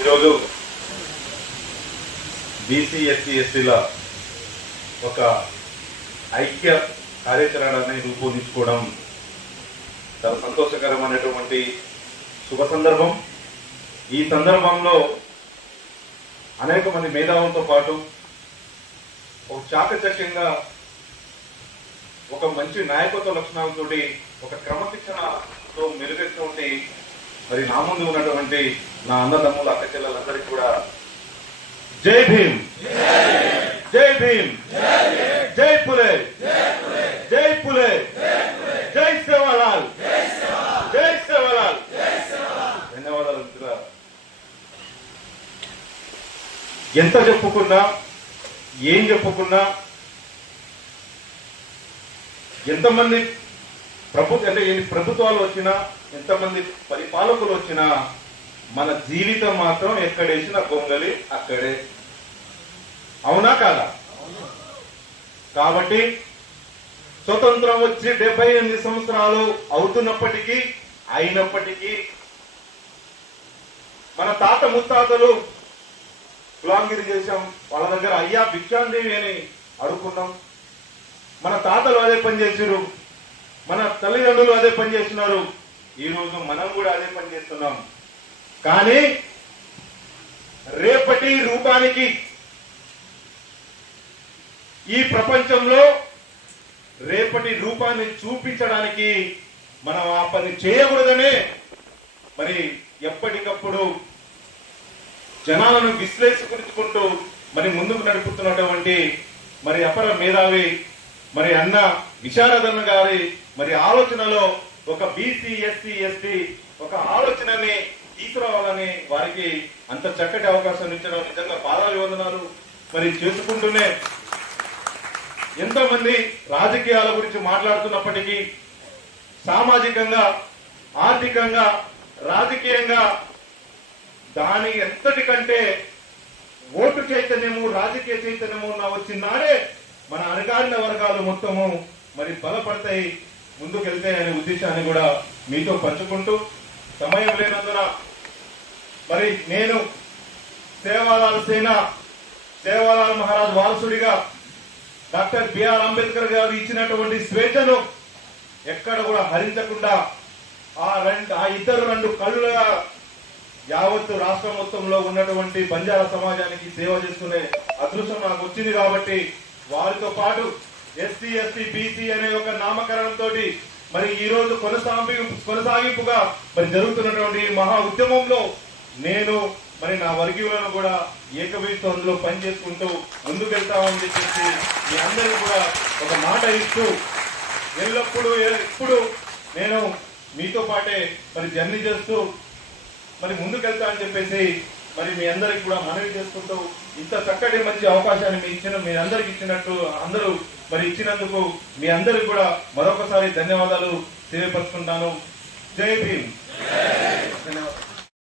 ఈరోజు బీసీ ఎస్సీల ఒక ఐక్య కార్యాచరణని రూపొందించుకోవడం చాలా సంతోషకరమైనటువంటి శుభ సందర్భం. ఈ సందర్భంలో అనేక మంది మేధావులతో పాటు ఒక చాకచక్యంగా ఒక మంచి నాయకత్వ లక్షణాలతోటి ఒక క్రమశిక్షణతో మెరుగెత్తుకుంటే మరి నా ముందు ఉన్నటువంటి నా అన్నదమ్ముల అక్క చెల్లెలందరికీ కూడా జై భీమ్. జై భీమ్. జై పులే. జై పులే. జై సేవలాల్ జై సేవలాల్ ధన్యవాదాలు ఎంత చెప్పుకున్నా ఏం చెప్పుకున్నా ఎంతమంది ప్రభుత్వ అంటే ఎన్ని ప్రభుత్వాలు వచ్చినా ఎంతమంది పరిపాలకులు వచ్చినా మన జీవితం మాత్రం ఎక్కడేసిన గొంగలి అక్కడే. అవునా కాదా? కాబట్టి స్వతంత్రం వచ్చి డెబ్బై ఎనిమిది సంవత్సరాలు అవుతున్నప్పటికీ అయినప్పటికీ మన తాత ముత్తాతలు గులాంగిరి చేశాం. వాళ్ళ దగ్గర అయ్యా భిక్షాందేవి అని అడుక్కున్నాం. మన తాతలు అదే పని చేసారు మన తల్లిదండ్రులు అదే పని చేస్తున్నారు. ఈ రోజు మనం కూడా అదే పని చేస్తున్నాం. కానీ రేపటి రూపానికి ఈ ప్రపంచంలో రేపటి రూపాన్ని చూపించడానికి మనం ఆ పని చేయకూడదనే మరి ఎప్పటికప్పుడు జనాలను విశ్లేషించుకుంటూ మరి ముందుకు నడుపుతున్నటువంటి మరి అపర మేధావి మరి అన్న విశారదన్న గారి మరి ఆలోచనలో ఒక బీసీ ఎస్సీ ఎస్టీ ఒక ఆలోచనని తీసుకురావాలని వారికి అంత చక్కటి అవకాశం ఇచ్చడం నిజంగా పాదాభివందనాలు మరి చేసుకుంటూనే ఎంతమంది రాజకీయాల గురించి మాట్లాడుతున్నప్పటికీ సామాజికంగా ఆర్థికంగా రాజకీయంగా దాని ఎంతటి కంటే ఓటు చైతన్యము రాజకీయ చైతన్యము నా వచ్చినాడే మన అణగాడిన వర్గాలు మొత్తము మరి బలపడతాయి ముందుకెళ్తాయి అనే ఉద్దేశాన్ని కూడా మీతో పంచుకుంటూ సమయం లేనందున మరి నేను సేవాలాల సేన సేవాలాల మహారాజ్ వారసుడిగా డాక్టర్ బిఆర్ అంబేద్కర్ గారు ఇచ్చినటువంటి స్వేచ్ఛను ఎక్కడ కూడా హరించకుండా ఆ రెండు ఆ ఇద్దరు రెండు కళ్ళుగా యావత్తు రాష్ట్ర మొత్తంలో ఉన్నటువంటి బంజారా సమాజానికి సేవ చేసుకునే అదృష్టం నాకు వచ్చింది కాబట్టి వారితో పాటు ఎస్సీ ఎస్టీ బీసీ అనే ఒక నామకరణంతో మరి ఈ రోజు కొనసాగి కొనసాగింపుగా మరి జరుగుతున్నటువంటి మహా ఉద్యమంలో నేను మరి నా వర్గీయులను కూడా ఏకవీతో అందులో పనిచేసుకుంటూ ముందుకెళ్తామని చెప్పేసి మీ అందరికీ కూడా ఒక మాట ఇస్తూ ఎల్లప్పుడూ ఎప్పుడు నేను మీతో పాటే మరి జర్నీ చేస్తూ మరి ముందుకెళ్తా అని చెప్పేసి మరి మీ అందరికి కూడా మనవి చేసుకుంటూ ఇంత చక్కటి మంచి అవకాశాన్ని మీ ఇచ్చిన మీ అందరికి ఇచ్చినట్టు అందరూ మరి ఇచ్చినందుకు మీ అందరికి కూడా మరొకసారి ధన్యవాదాలు తెలియపరుచుకుంటాను. జై భీమ్. ధన్యవాదాలు.